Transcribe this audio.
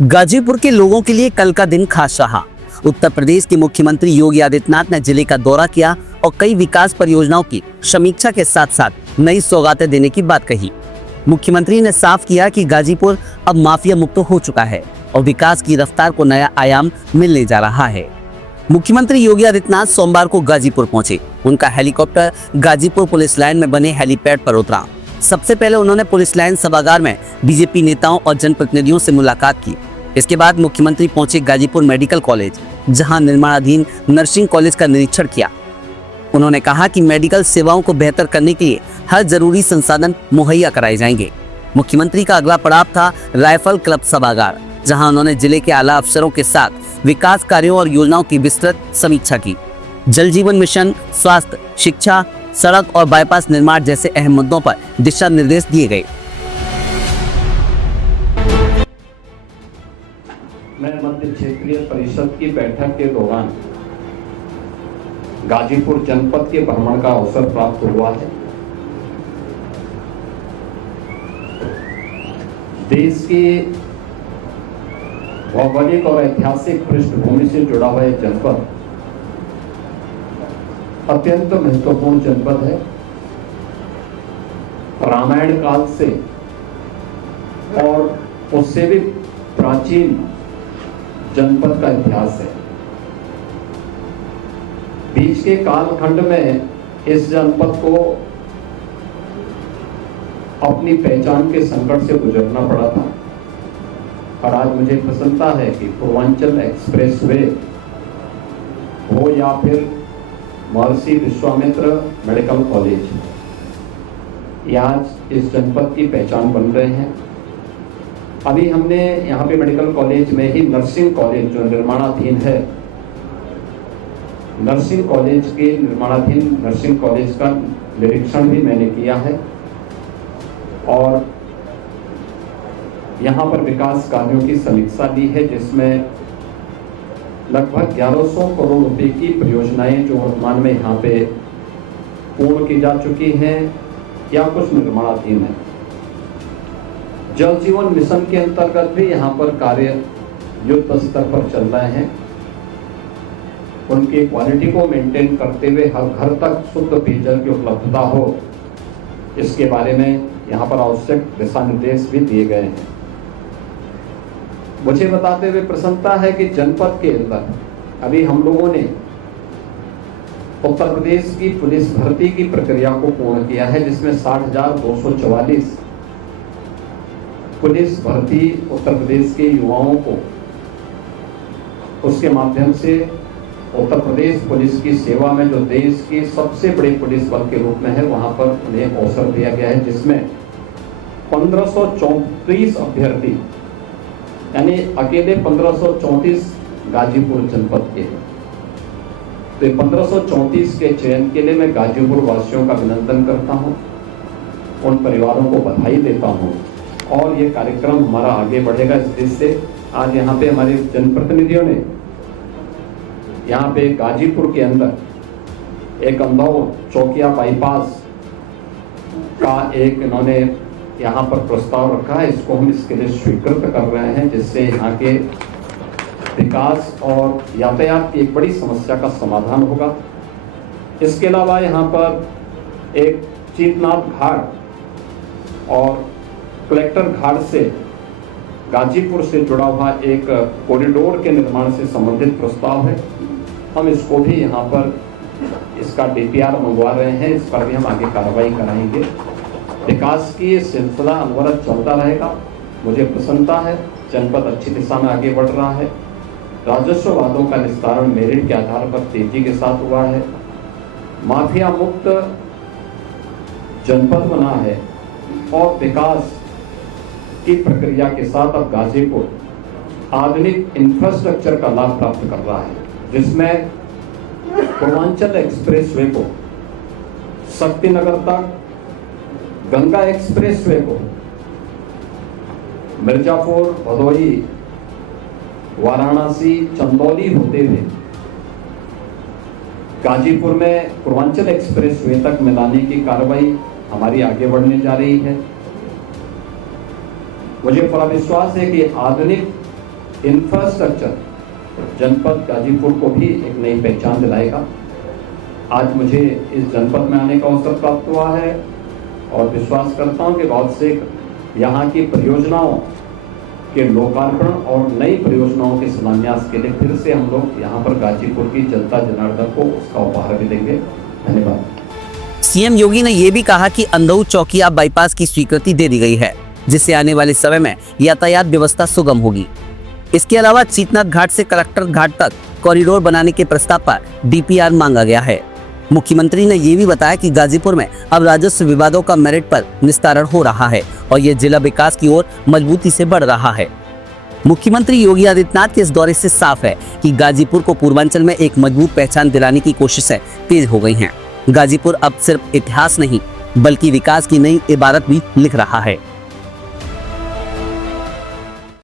गाजीपुर के लोगों के लिए कल का दिन खास रहा। उत्तर प्रदेश के मुख्यमंत्री योगी आदित्यनाथ ने जिले का दौरा किया और कई विकास परियोजनाओं की समीक्षा के साथ साथ नई सौगातें देने की बात कही। मुख्यमंत्री ने साफ किया कि गाजीपुर अब माफिया मुक्त हो चुका है और विकास की रफ्तार को नया आयाम मिलने जा रहा है। मुख्यमंत्री योगी आदित्यनाथ सोमवार को गाजीपुर पहुंचे। उनका हेलीकॉप्टर गाजीपुर पुलिस लाइन में बने हेलीपैड पर उतरा। सबसे पहले उन्होंने पुलिस लाइन सभागार में बीजेपी नेताओं और जनप्रतिनिधियों से मुलाकात की। इसके बाद मुख्यमंत्री पहुंचे गाजीपुर मेडिकल कॉलेज, जहां निर्माणाधीन नर्सिंग कॉलेज का निरीक्षण किया। उन्होंने कहा कि मेडिकल सेवाओं को बेहतर करने के लिए हर जरूरी संसाधन मुहैया कराए जाएंगे। मुख्यमंत्री का अगला पड़ाव था राइफल क्लब सभागार, जहां उन्होंने जिले के आला अफसरों के साथ विकास कार्यों और योजनाओं की विस्तृत समीक्षा की। जल जीवन मिशन, स्वास्थ्य, शिक्षा, सड़क और बाईपास निर्माण जैसे अहम मुद्दों पर दिशा निर्देश दिए गए। मैं मध्य क्षेत्रीय परिषद की बैठक के दौरान गाजीपुर जनपद के भ्रमण का अवसर प्राप्त हुआ है। देश की भौगोलिक और ऐतिहासिक पृष्ठभूमि से जुड़ा हुआ एक जनपद अत्यंत महत्वपूर्ण जनपद है। रामायण काल से और उससे भी प्राचीन जनपद का इतिहास है। बीच के कालखंड में इस जनपद को अपनी पहचान के संकट से गुजरना पड़ा था और आज मुझे प्रसन्नता है कि पूर्वांचल एक्सप्रेसवे हो या फिर महर्षि विश्वामित्र मेडिकल कॉलेज, ये आज इस जनपद की पहचान बन रहे हैं। अभी हमने यहाँ पे मेडिकल कॉलेज में ही नर्सिंग कॉलेज जो निर्माणाधीन है, नर्सिंग कॉलेज के निर्माणाधीन नर्सिंग कॉलेज का निरीक्षण भी मैंने किया है और यहाँ पर विकास कार्यों की समीक्षा ली है, जिसमें लगभग 1100 करोड़ रुपए की परियोजनाएं जो वर्तमान में यहाँ पे पूर्ण की जा चुकी हैं या कुछ निर्माणाधीन है। जल जीवन मिशन के अंतर्गत भी यहाँ पर कार्य युद्ध स्तर पर चल रहे हैं। उनकी क्वालिटी को मेंटेन करते हुए हर घर तक शुद्ध पेयजल की उपलब्धता हो, इसके बारे में यहाँ पर आवश्यक दिशा निर्देश भी दिए गए हैं। मुझे बताते हुए प्रसन्नता है कि जनपद के अंदर अभी हम लोगों ने उत्तर प्रदेश की पुलिस भर्ती की प्रक्रिया को पूर्ण किया है, जिसमें 60,244 पुलिस भर्ती उत्तर प्रदेश के युवाओं को उसके माध्यम से उत्तर प्रदेश पुलिस की सेवा में जो देश की सबसे बड़े पुलिस बल के रूप में है, वहां पर उन्हें अवसर दिया गया है, जिसमें 1534 अभ्यर्थी यानी अकेले 1534 गाजीपुर जनपद के हैं। तो 1534 के चयन के लिए मैं गाजीपुर वासियों का अभिनंदन करता हूं, उन परिवारों को बधाई देता हूं और ये कार्यक्रम हमारा आगे बढ़ेगा इस दृष्टि से। आज यहाँ पे हमारे जनप्रतिनिधियों ने यहाँ पे गाजीपुर के अंदर एक अंधौ चौकिया बाईपास का एक इन्होंने यहाँ पर प्रस्ताव रखा है। इसको हम इसके लिए स्वीकृत कर रहे हैं, जिससे यहाँ के विकास और यातायात की एक बड़ी समस्या का समाधान होगा। इसके अलावा यहाँ पर एक चीतनाथ घाट और कलेक्टर घाट से गाजीपुर से जुड़ा हुआ एक कॉरिडोर के निर्माण से संबंधित प्रस्ताव है। हम इसको भी यहाँ पर इसका डीपीआर मंगवा रहे हैं, इस पर भी हम आगे कार्रवाई कराएंगे। विकास की सिलसिला अनवरत चलता रहेगा। मुझे प्रसन्नता है, जनपद अच्छी दिशा में आगे बढ़ रहा है। राजस्व वादों का निस्तारण मेरिट के आधार पर तेजी के साथ हुआ है। माफिया मुक्त जनपद बना है और विकास की प्रक्रिया के साथ अब गाजीपुर आधुनिक इंफ्रास्ट्रक्चर का लाभ प्राप्त कर रहा है, जिसमें पूर्वांचल एक्सप्रेसवे को शक्तिनगर तक, गंगा एक्सप्रेसवे को मिर्जापुर, भदोही, वाराणसी, चंदौली होते हुए गाजीपुर में पूर्वांचल एक्सप्रेसवे तक मिलाने की कार्रवाई हमारी आगे बढ़ने जा रही है। मुझे पूरा विश्वास है कि आधुनिक इंफ्रास्ट्रक्चर जनपद गाजीपुर को भी एक नई पहचान दिलाएगा। आज मुझे इस जनपद में आने का अवसर प्राप्त हुआ है और विश्वास करता हूं कि बहुत से यहाँ की परियोजनाओं के लोकार्पण और नई परियोजनाओं के शिलान्यास के लिए फिर से हम लोग यहाँ पर गाजीपुर की जनता जनार्दन को उसका उपहार भी देंगे। धन्यवाद। सीएम योगी ने यह भी कहा कि अंदऊ चौकिया बाईपास की स्वीकृति दे दी गई है, जिससे आने वाले समय में यातायात व्यवस्था सुगम होगी। इसके अलावा चीतनाथ घाट से कलेक्टर घाट तक कॉरिडोर बनाने के प्रस्ताव पर डीपीआर मांगा गया है। मुख्यमंत्री ने ये भी बताया कि गाजीपुर में अब राजस्व विवादों का मेरिट पर निस्तारण हो रहा है और ये जिला विकास की ओर मजबूती से बढ़ रहा है। मुख्यमंत्री योगी आदित्यनाथ के इस दौरे से साफ है कि गाजीपुर को पूर्वांचल में एक मजबूत पहचान दिलाने की कोशिशें तेज हो गई हैं। गाजीपुर अब सिर्फ इतिहास नहीं बल्कि विकास की नई इबारत भी लिख रहा है।